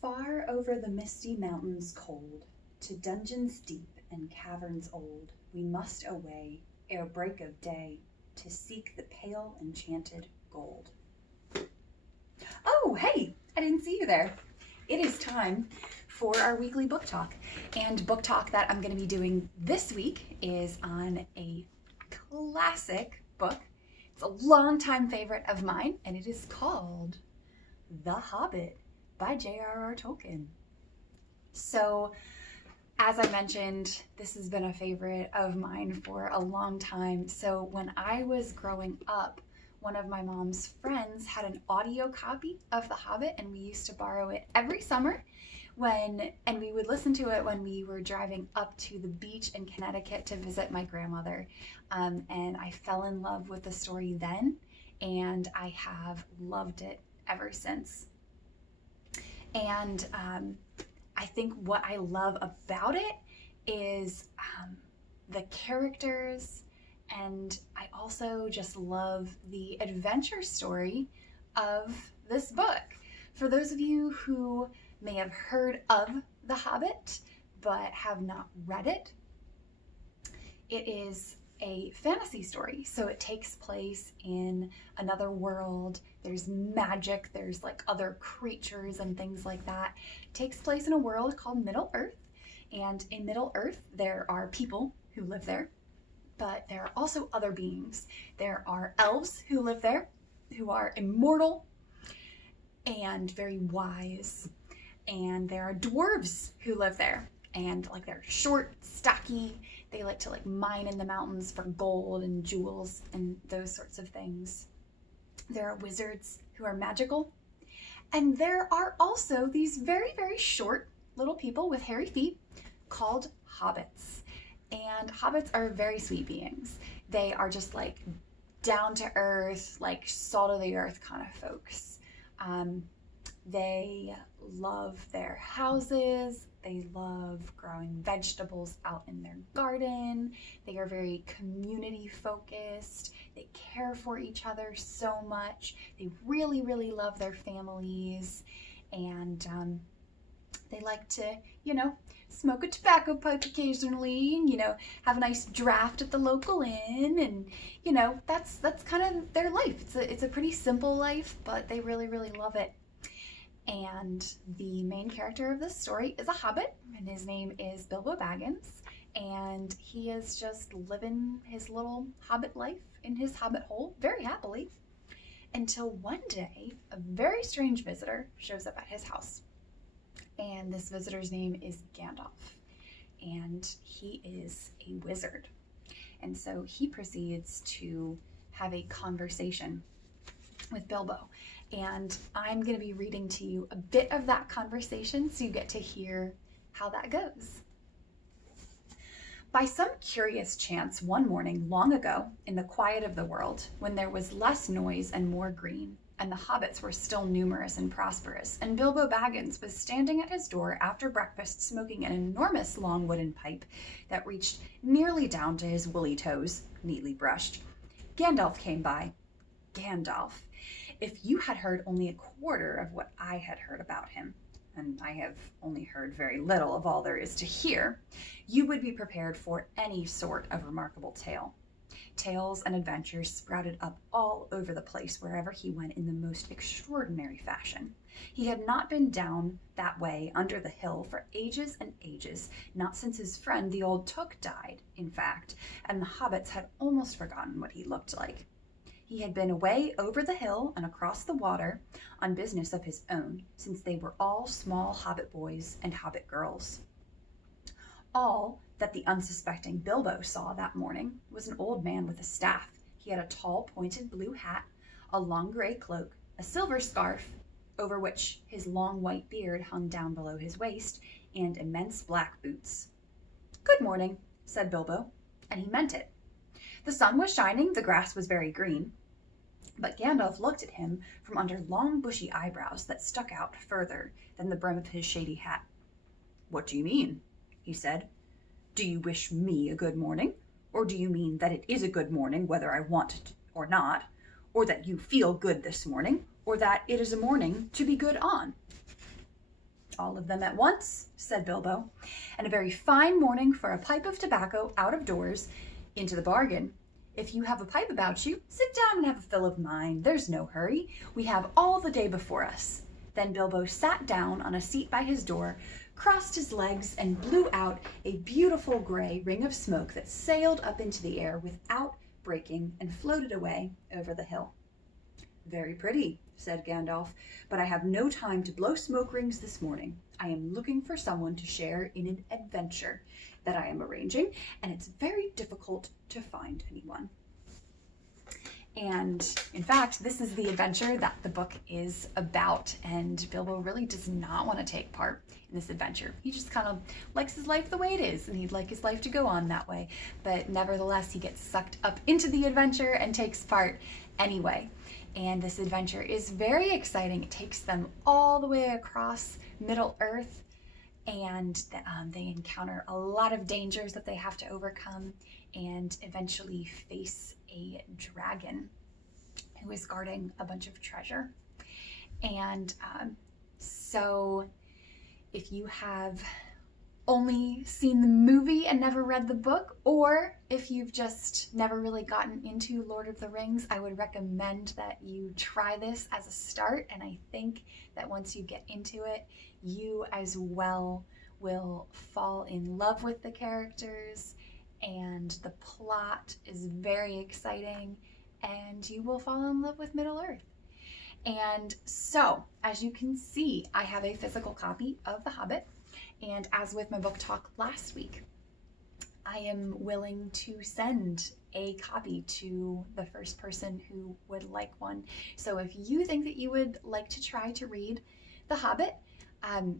Far over the misty mountains cold, to dungeons deep and caverns old, we must away ere break of day to seek the pale enchanted gold. Oh, hey, I didn't see you there. It is time for our weekly book talk. And book talk that I'm going to be doing this week is on a classic book. It's a longtime favorite of mine, and it is called The Hobbit by J.R.R. Tolkien. So, as I mentioned, this has been a favorite of mine for a long time. So when I was growing up, one of my mom's friends had an audio copy of The Hobbit, and we used to borrow it every summer and we would listen to it when we were driving up to the beach in Connecticut to visit my grandmother. And I fell in love with the story then, and I have loved it ever since. And I think what I love about it is the characters, and I also just love the adventure story of this book. For those of you who may have heard of The Hobbit but have not read it, it is a fantasy story. So it takes place in another world. There's magic, there's like other creatures and things like that. It takes place in a world called Middle Earth. And in Middle Earth, there are people who live there, but there are also other beings. There are elves who live there, who are immortal and very wise. And there are dwarves who live there, and like they're short, stocky. They like to mine in the mountains for gold and jewels and those sorts of things. There are wizards who are magical. And there are also these very, very short little people with hairy feet called hobbits. And hobbits are very sweet beings. They are just down to earth, salt of the earth kind of folks. They love their houses. They love growing vegetables out in their garden. They are very community focused. They care for each other so much. They really, really love their families. And they like to, smoke a tobacco pipe occasionally and, have a nice draft at the local inn. And, that's kind of their life. It's a pretty simple life, but they really, really love it. And the main character of this story is a hobbit, and his name is Bilbo Baggins, and he is just living his little hobbit life in his hobbit hole very happily, until one day a very strange visitor shows up at his house. And this visitor's name is Gandalf, and he is a wizard. And so he proceeds to have a conversation with Bilbo. And I'm going to be reading to you a bit of that conversation so you get to hear how that goes. By some curious chance, one morning long ago, in the quiet of the world, when there was less noise and more green, and the hobbits were still numerous and prosperous, and Bilbo Baggins was standing at his door after breakfast smoking an enormous long wooden pipe that reached nearly down to his woolly toes, neatly brushed, Gandalf came by. Gandalf. If you had heard only a quarter of what I had heard about him, and I have only heard very little of all there is to hear, you would be prepared for any sort of remarkable tale. Tales and adventures sprouted up all over the place wherever he went in the most extraordinary fashion. He had not been down that way under the hill for ages and ages, not since his friend the old Took died, in fact, and the hobbits had almost forgotten what he looked like. He had been away over the hill and across the water on business of his own, since they were all small hobbit boys and hobbit girls. All that the unsuspecting Bilbo saw that morning was an old man with a staff. He had a tall, pointed blue hat, a long gray cloak, a silver scarf, over which his long white beard hung down below his waist, and immense black boots. "Good morning," said Bilbo, and he meant it. The sun was shining, the grass was very green, but Gandalf looked at him from under long bushy eyebrows that stuck out further than the brim of his shady hat. "What do you mean?" he said. "Do you wish me a good morning? Or do you mean that it is a good morning whether I want it or not? Or that you feel good this morning? Or that it is a morning to be good on?" All of them at once, said Bilbo, and a very fine morning for a pipe of tobacco out of doors, into the bargain. If you have a pipe about you, sit down and have a fill of mine. There's no hurry. We have all the day before us. Then Bilbo sat down on a seat by his door, crossed his legs, and blew out a beautiful gray ring of smoke that sailed up into the air without breaking and floated away over the hill. Very pretty, said Gandalf, but I have no time to blow smoke rings this morning. I am looking for someone to share in an adventure that I am arranging, and it's very difficult to find anyone. And in fact, this is the adventure that the book is about, and Bilbo really does not want to take part in this adventure. He just kind of likes his life the way it is, and he'd like his life to go on that way. But nevertheless, he gets sucked up into the adventure and takes part anyway. And this adventure is very exciting. It takes them all the way across Middle-earth, and they encounter a lot of dangers that they have to overcome and eventually face a dragon who is guarding a bunch of treasure. And so if you have only seen the movie and never read the book, or if you've just never really gotten into Lord of the Rings, I would recommend that you try this as a start. And I think that once you get into it, you as well will fall in love with the characters, and the plot is very exciting, and you will fall in love with Middle-earth. And so, as you can see, I have a physical copy of The Hobbit. And as with my book talk last week, I am willing to send a copy to the first person who would like one. So if you think that you would like to try to read The Hobbit,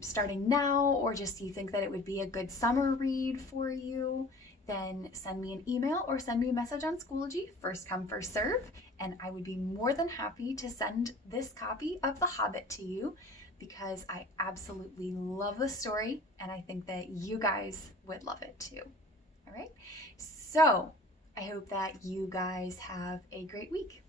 starting now, or just you think that it would be a good summer read for you, then send me an email or send me a message on Schoology, first come, first serve, and I would be more than happy to send this copy of The Hobbit to you, because I absolutely love the story, and I think that you guys would love it too. All right, so I hope that you guys have a great week.